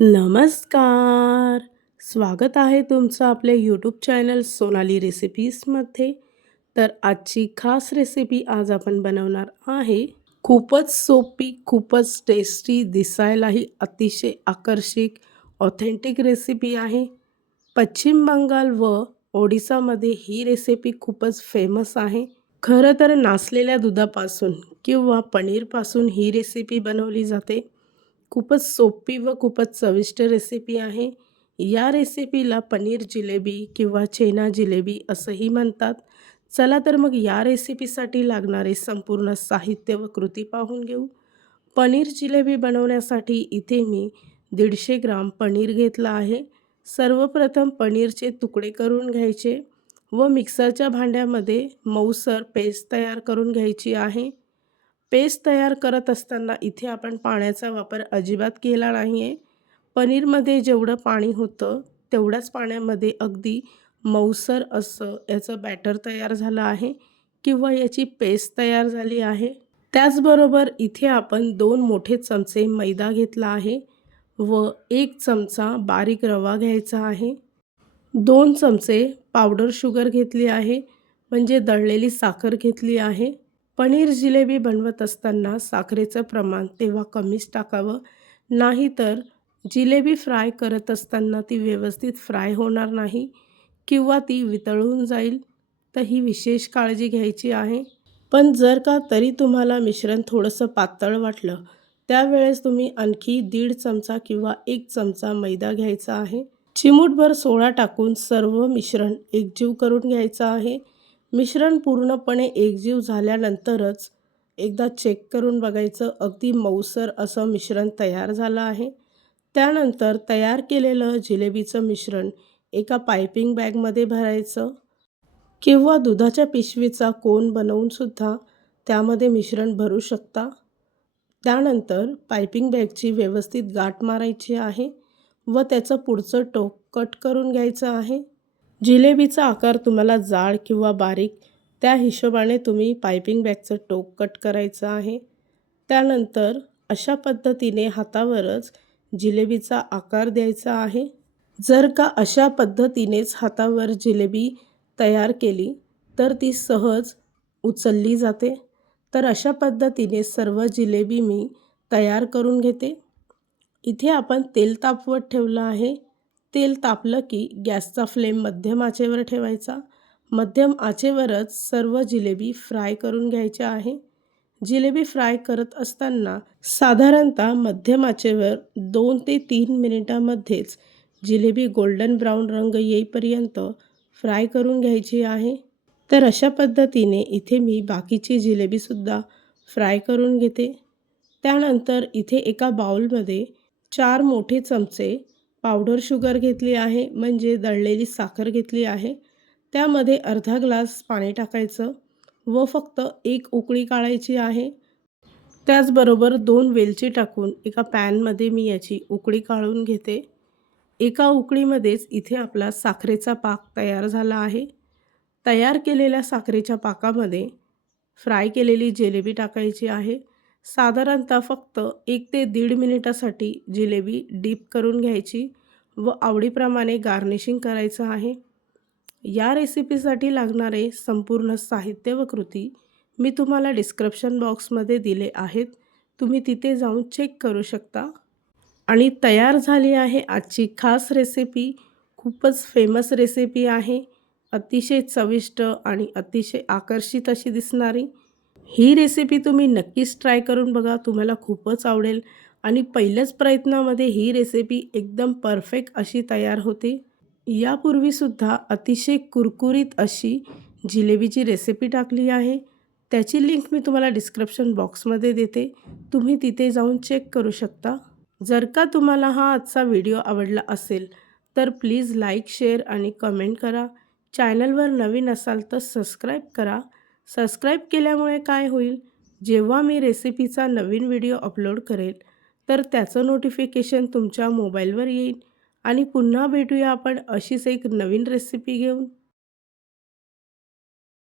नमस्कार. स्वागत आहे तुमचं आपले यूट्यूब चॅनल सोनाली रेसिपीजमध्ये तर आजची खास रेसिपी आज आपण बनवणार आहे. खूपच सोपी खूपच टेस्टी दिसायलाही अतिशय आकर्षक ऑथेंटिक रेसिपी आहे. पश्चिम बंगाल व ओडिसामध्ये ही रेसिपी खूपच फेमस आहे. खरं तर नासलेल्या दुधापासून किंवा पनीरपासून ही रेसिपी बनवली जाते. खूपच सोपी व खूपच चविष्ट रेसिपी आहे. या रेसिपीला पनीर जिलेबी किंवा छेना जिलेबी असंही म्हणतात. चला तर मग या रेसिपीसाठी लागणारे संपूर्ण साहित्य व कृती पाहून घेऊ. पनीर जिलेबी बनवण्यासाठी इथे मी दीडशे ग्राम पनीर घेतला आहे. सर्वप्रथम पनीरचे तुकडे करून घ्यायचे व मिक्सरच्या भांड्यामध्ये मऊसर पेस्ट तयार करून घ्यायची आहे. पेस्ट तयार करत असताना इथे आपण पाण्याचा वापर अजिबात केला नाही आहे पनीरमध्ये जेवढं पाणी होतं तेवढ्याच पाण्यामध्ये अगदी मऊसर असं याचं बॅटर तयार झालं आहे किंवा याची पेस्ट तयार झाली आहे. त्याचबरोबर इथे आपण दोन मोठे चमचे मैदा घेतला आहे व एक चमचा बारीक रवा घ्यायचा आहे. दोन चमचे पावडर शुगर घेतली आहे म्हणजे दळलेली साखर घेतली आहे. पनीर जिलेबी बनवत असताना साखरेचं प्रमाण तेव्हा कमीच टाकावं. नाहीतर जिलेबी फ्राय करत असताना ती व्यवस्थित फ्राय होणार नाही किंवा ती वितळून जाईल तर ही विशेष काळजी घ्यायची आहे. पण जर का तरी तुम्हाला मिश्रण थोडंसं पातळ वाटलं त्यावेळेस तुम्ही आणखी दीड चमचा किंवा एक चमचा मैदा घ्यायचा आहे. चिमूटभर सोडा टाकून सर्व मिश्रण एकजीव करून घ्यायचं आहे. मिश्रण पूर्णपणे एकजीव झाल्यानंतरच एकदा चेक करून बघायचं. अगदी मऊसर असं मिश्रण तयार झालं आहे. त्यानंतर तयार केलेलं जिलेबीचं मिश्रण एका पायपिंग बॅगमध्ये भरायचं किंवा दुधाच्या पिशवीचा कोन बनवूनसुद्धा त्यामध्ये मिश्रण भरू शकता. त्यानंतर पायपिंग बॅगची व्यवस्थित गाठ मारायची आहे व त्याचं पुढचं टोक कट करून घ्यायचं आहे. जिलेबीचा आकार तुम्हाला जाड किंवा बारीक त्या हिशोबाने तुम्ही पायपिंग बॅगचं टोक कट करायचं आहे. त्यानंतर अशा पद्धतीने हातावरच जिलेबीचा आकार द्यायचा आहे. जर का अशा पद्धतीनेच हातावर जिलेबी तयार केली तर ती सहज उचलली जाते. तर अशा पद्धतीने सर्व जिलेबी मी तयार करून घेते. इथे आपण तेल तापवत ठेवलं आहे. तेल तापलं की गॅसचा फ्लेम मध्यम आचेवर ठेवायचा. मध्यम आचेवरच सर्व जिलेबी फ्राय करून घ्यायच्या आहे. जिलेबी फ्राय करत असताना साधारणतः मध्यम आचेवर दोन ते तीन मिनिटामध्येच जिलेबी गोल्डन ब्राऊन रंग येईपर्यंत फ्राय करून घ्यायची आहे. तर अशा पद्धतीने इथे मी बाकीची जिलेबीसुद्धा फ्राय करून घेते. त्यानंतर इथे एका बाउलमध्ये चार मोठे चमचे पावडर शुगर घेतली आहे म्हणजे दळलेली साखर घेतली आहे. त्यामध्ये अर्धा ग्लास पाणी टाकायचं व फक्त एक उकळी काढायची आहे. त्याचबरोबर दोन वेलची टाकून एका पॅनमध्ये मी याची उकळी काढून घेते. एका उकळीमध्येच इथे आपला साखरेचा पाक तयार झाला आहे. तयार केलेल्या साखरेच्या पाकामध्ये फ्राय केलेली जिलेबी टाकायची आहे. साधारणतः फक्त एक ते दीड मिनिटासाठी जिलेबी डीप करून घ्यायची व आवडीप्रमाणे गार्निशिंग करायचं आहे. या रेसिपीसाठी लागणारे संपूर्ण साहित्य व कृती मी तुम्हाला डिस्क्रिप्शन बॉक्समध्ये दिले आहेत. तुम्ही तिथे जाऊन चेक करू शकता. आणि तयार झाली आहे आजची खास रेसिपी. खूपच फेमस रेसिपी आहे. अतिशय चविष्ट आणि अतिशय आकर्षित अशी दिसणारी ही रेसिपी तुम्ही नक्कीच ट्राय करून बघा तुम्हाला खूपच आवडेल. आणि पहिल्याच प्रयत्नामध्ये ही रेसिपी एकदम परफेक्ट अशी तयार होते. यापूर्वीसुद्धा अतिशय कुरकुरीत अशी जिलेबीची रेसिपी टाकली आहे. त्याची लिंक मी तुम्हाला डिस्क्रिप्शन बॉक्समध्ये देते. तुम्ही तिथे जाऊन चेक करू शकता. जर का तुम्हाला हा आजचा व्हिडिओ आवडला असेल तर प्लीज लाईक शेअर आणि कमेंट करा. चॅनलवर नवीन असाल तर सबस्क्राईब करा. सबस्क्राईब केल्यामुळे काय होईल? जेव्हा मी रेसिपीचा नवीन व्हिडिओ अपलोड करेल तर त्याचं नोटिफिकेशन तुमच्या मोबाईलवर येईल. आणि पुन्हा भेटूया आपण अशीच एक नवीन रेसिपी घेऊन.